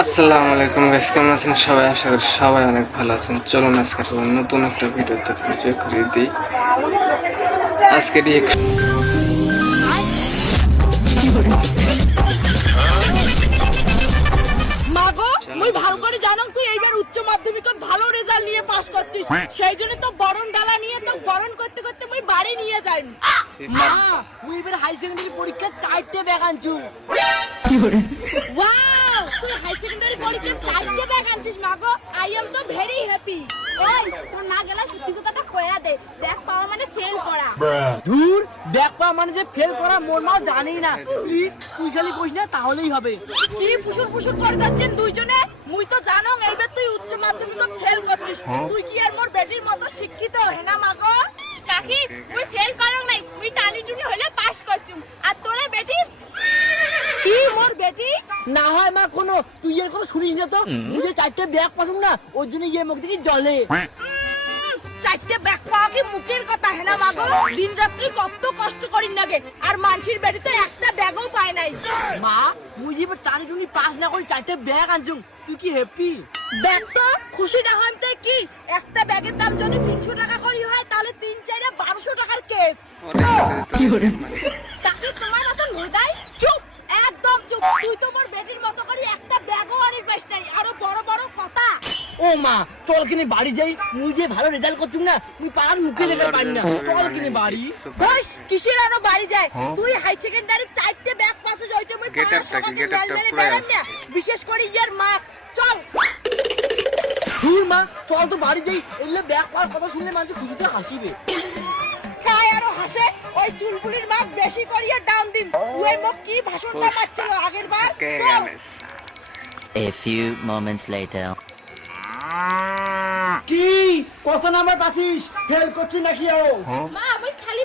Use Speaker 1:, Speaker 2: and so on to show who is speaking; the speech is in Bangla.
Speaker 1: আসসালামু আলাইকুম গাইস কেমন আছেন সবাই? আশা করি সবাই অনেক ভালো আছেন। চলুন আজকে নতুন একটা ভিডিওতে পরিচয় করিয়ে দিই। আজকে
Speaker 2: মাগো মুই ভালো করে জানো তুই এইবার উচ্চ মাধ্যমিকত ভালো রেজাল্ট নিয়ে পাস করছিস। সেই জন্য তো বরণ ডালা নিয়ে তো বরণ করতে করতে মুই বাড়ি নিয়ে যাই মা মুই এবার হাই সেকেন্ডারি পরীক্ষা চারটে ব্যাগ আনছু। ওয়াও তুই হাই সেকেন্ডারি পরীক্ষা চারটে ব্যাগ আনছিস মাগো। আই এম তো ভেরি হ্যাপি
Speaker 3: ওই তোর না গেলে সত্যি কথাটা কয়া দে। ব্যাগ পাওয়া মানে ফেল করা।
Speaker 2: দূর ব্যাগ পাওয়া মানে যে ফেল করা মোর মাও জানেই না। প্লিজ তুই খালি কইস না তাহলেই হবে। কি ফুসুর ফুসুর করে যাচ্ছেন দুইজনে। মুই তো জানো এইবার তুই উচ্চ মাধ্যমিকত ফেল করছিস। তুই কি আর মোর বেটির মতো শিক্ষিত হেনা মাগো?
Speaker 3: কাকি মুই ফেল করং নাই। মুই টানি টুনি হলে পাস করছুম আর তোরা বেটি
Speaker 2: কি মোর বেটি না হয় মা কোনো তুই এর কথা শুনিস না তো? তুই যে চারটে ব্যাগ পাসুন না ওর জন্য ইয়ে মুখ থেকে জলে। চারটে ব্যাগ পাওয়া কি মুখের কথা হেনা মাগো দিন রাত্রি কত কষ্ট করিন নাগে আর মানসির বেটি তো একটা ব্যাগও পায় নাই। মা যে টানি টুনি পাস না করে চারটে ব্যাগ আনছুম তুই কি হ্যাপি দেখ তো খুশি না হইতে কি? একটা ব্যাগের দাম যদি তিনশো টাকা করি হয় তাহলে তিন চাইরে বারোশো টাকার কেস।
Speaker 3: কাকি তোমার মতন হুদাই
Speaker 2: চুপ একদম চুপ। তুই তো ও মা চল কিনে বাড়ি যাই। মুই যে ভালো রেজাল্ট করছুম না মুই পাড়ার মুখে লেগে পারি না। চল কিনে বাড়ি। বস কিসের আরও বাড়ি যায়? তুই হাই সেকেন্ডারি চারটে ব্যাগ পাসে যাইতে মুই পাড়ার
Speaker 1: up
Speaker 2: মেল মেলে বেড়ান না। বিশেষ করে ইয়ার মা। চল। দূর মা চল তো বাড়ি যাই। এলে ব্যাগ পাওয়ার কথা শুনলে মানুষ খুশিতে হাসিবে। কায় আরও হাসে ওই চুলবুলির মাপ বেশি করিয়া ডাউন দিন। ওই মুখ কি ভাষণটা মারছিল আগের বার? চল।
Speaker 4: A few moments later.
Speaker 2: কি? কত নাম্বার পাচ্ছিস? ফেল করছিস নাকি ও
Speaker 3: মা আমি খালি